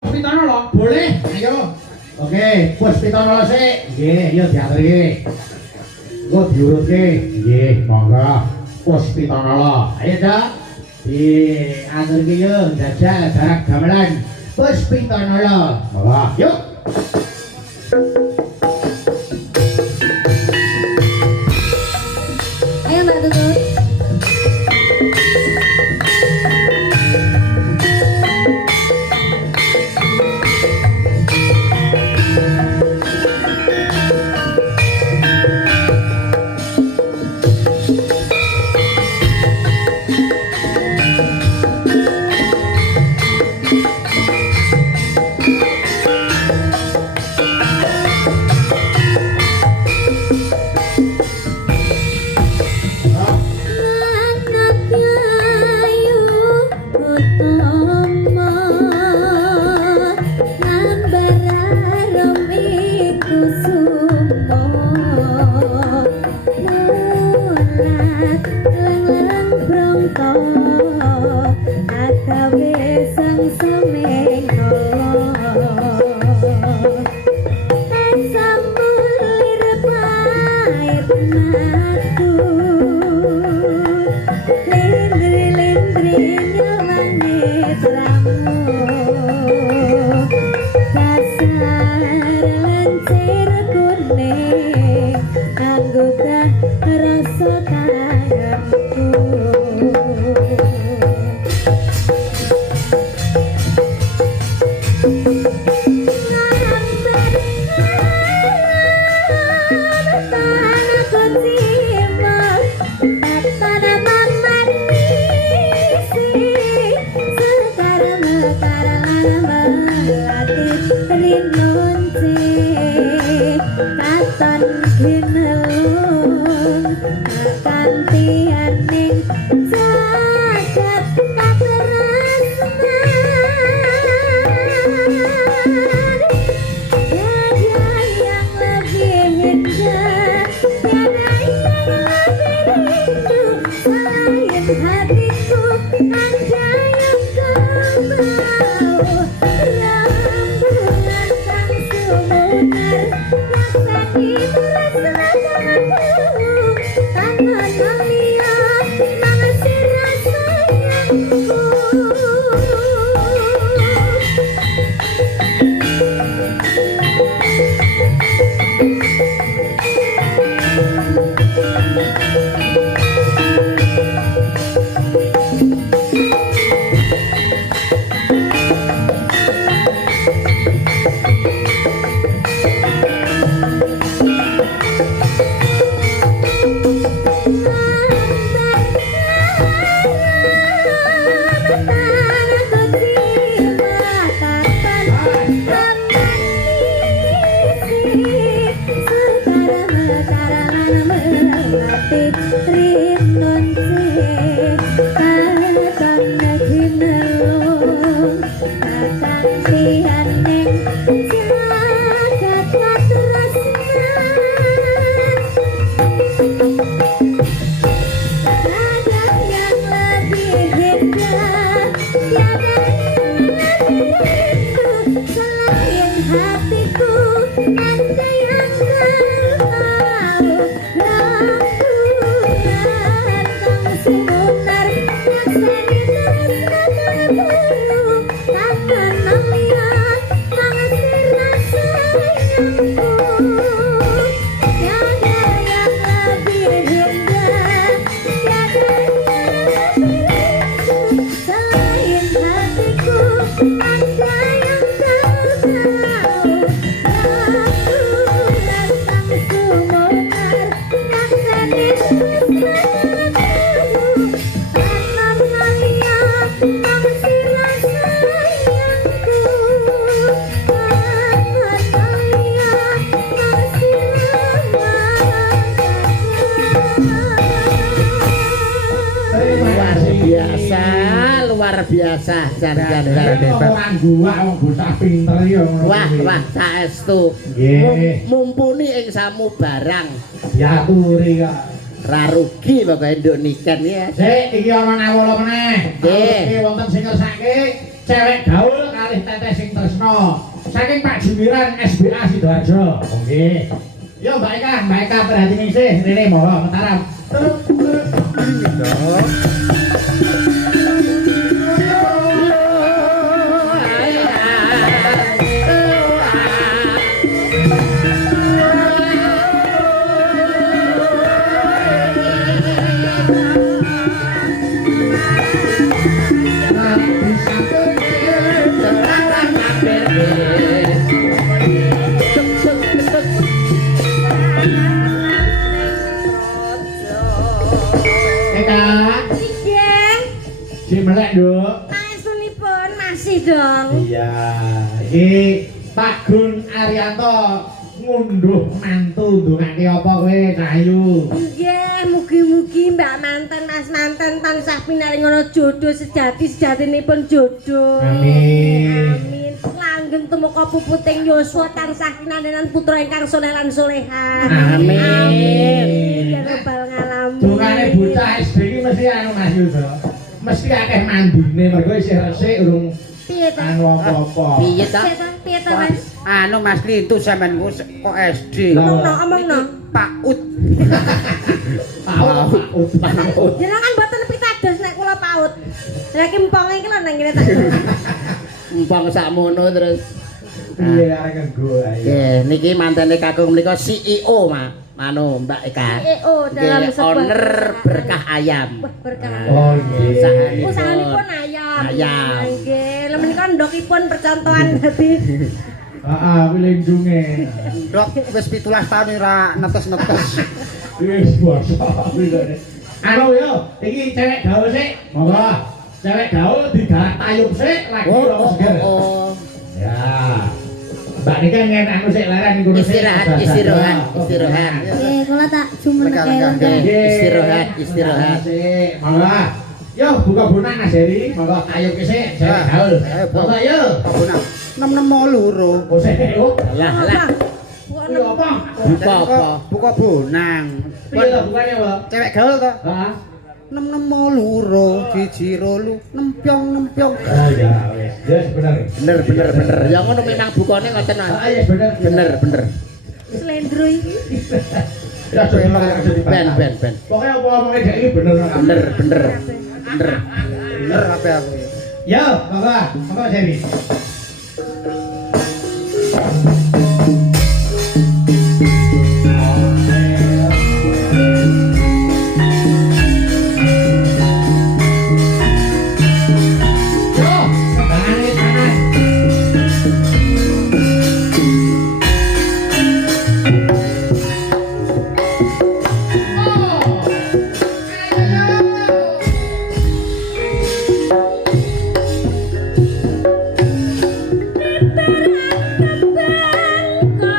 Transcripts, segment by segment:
Pitono boleh, ayo. Oke, bos pitono sih. Nggih, yo diaturke. Engko diurutke. Nggih, monggo. Bos pitono. Ayo, Dak. Diaturke yo jajal jarak gamelan. Bos pitono. Monggo, yuk. Ayo Mbak Tutut. biasa jan-jan orang gua wong bocah pinter ya wah saestu mumpuni ing samu barang diaturi kok ra rugi bapak nduk niken ya sik iki ana nawala meneh nggih wonten sing ngersake cewek gaul kalih teteh sing tresno. Saking Pak Jumiran SBA Sidoarjo. Nggih. Yo Mbak Eka perhatine sih rene monggo Mataram. Si melek Duk. Pangesunipun masih dong. Iya. Iki Pak Gun Arianto ngunduh mantu ndongake apa kowe Cahayu? Nggih, mugi-mugi Mbak manten Mas manten tansah pinaringono jodoh sejati-sejatinipun jodoh. Amin. Amin. Langgeng tumeka puputing yuswa tansah kinandenan putra ingkang saleh lan salehah. Amin. Amin. Ya rabbal alamin. Dongane bocah SD iki mesti anu Mas Yudo. Mesti akeh mandine mergo isih resik urung Piye to? anu apa-apa. Piye ta? Piye to Mas? Anu Mas Lintu sampean kok SD. Omongno. Paut. Paut. Jenengan mboten pitados nek kula paut. Lah ki emponge iki lho nang ngene tak. Empang sakmono terus. Piye arek nggo ae. Nggih, niki mantene kakung menika CEO, Manu Mbak Eka. CEO dalam Nggih, sebuah owner perusahaan. berkah ayam. Wah, berkah. Oh nggih. Usahanipun ayam. Ayam. Nggih, lha menika ndokipun percontohan dadi Heeh, wilindunge. Dok, wis 17 tahun ora netes-netes. Wis basa. Anu yo, iki cewek gaul sik. Monggo. Cewek gaul digarap tayub sik lagi ora seger. Ya. Mbak niki ngen anu sik larang niku Istirahat. eh kula tak jumeneke. Nggih, istirahat. Sik, monggo. Yo buka bunak Mas Heri, monggo tayub ki sik cewek gaul. Ayo, Bu. Monggo yo. Kabunang. 662. Oh sik, oh. Lah. Yo apa? Buka apa? Buka bonang. Piye to bukane, Pak? Cewek gaul to? Heeh. 662 siji rolu nempyong. Oh ya, wis. Yes, bener. Ya ngono memang bukane ngoten Mas. Ah, yes, bener. Bener. Slendro iki. Ya, Ben. Pokoknya apa omongnya dia ini bener. Bener apa aku. Ya, monggo Jerry. Yo, tangan kanan. Kembang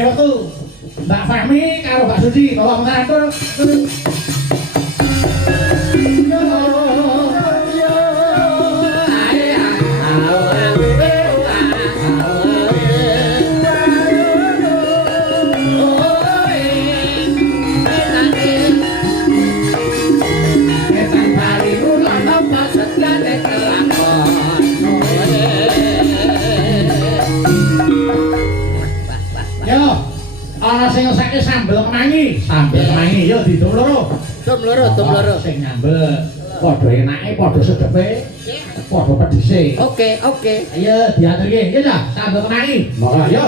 Bene waktu Mbak Fahmi karo Mbak Suci bawa mengatur. Ana sing ngesake sambel kemangi, yo didum loro. Dum loro. Sing nyambel padha enake, padha sedepe, padha pedhise. Oke. Ayo diaturke, ya ta, sambel kemangi. Monggo, yo.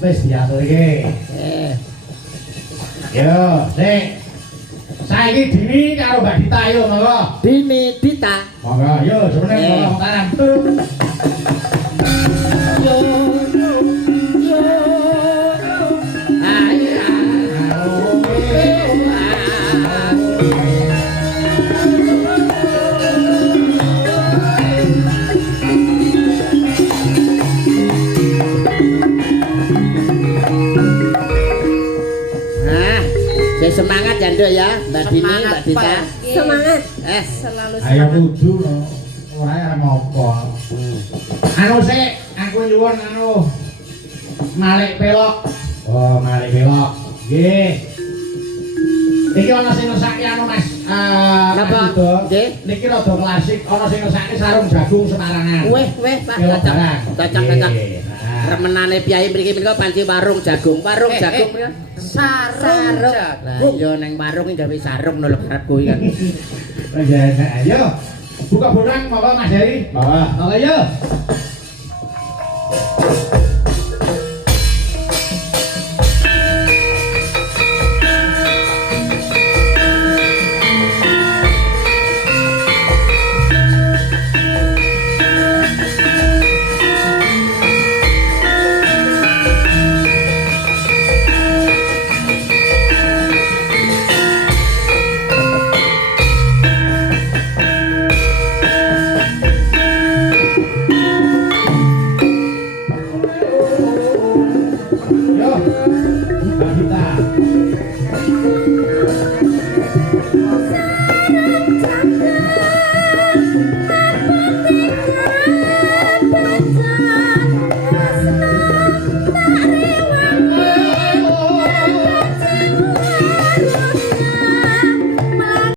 Wis diaturke. Yo, sing saiki Dini karo Mbak Dita yo monggo. Dini Dita. Monggo yo jenenge monggo tanam. Yo. Semangat ya Nduk ya, Mbak Dini, Mbak Dita. Semangat. Selalu semangat. Ayo kudu lho. Ora ya ngopo. Anu sik, aku nyuwun anu Malik Pelok. Oh, Malik Pelok. Nggih. Iki ana sing ngesake anu Mas. Napa? Nggih. Niki rada klasik, ana sing ngesake sarung jagung Semarangan. Weh, Pak. Cocok. Remenane piyai mriki menika panci warung jagung. Warung jagung ya. Sarung. Lah iya ning warung iki gawe sarung lho karepku iki kan. Ayo. Buka bodang monggo Mas Heri. Monggo. Monggo yo.